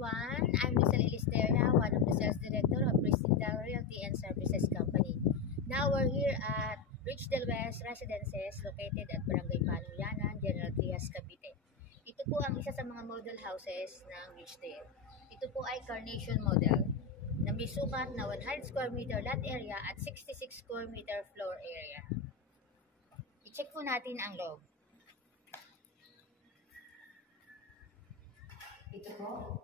everyone. I'm Lucel Elistera, one of the sales director of Pristinda Realty and Services Company. Now we're here at Rich Del West Residences located at Barangay Panungyanan, General Trias, Cavite. Ito po ang isa sa mga model houses ng Rich Del. Ito po ay Carnation model na may sukat na 100 square meter lot area at 66 square meter floor area. I-check po natin ang loob. Ito po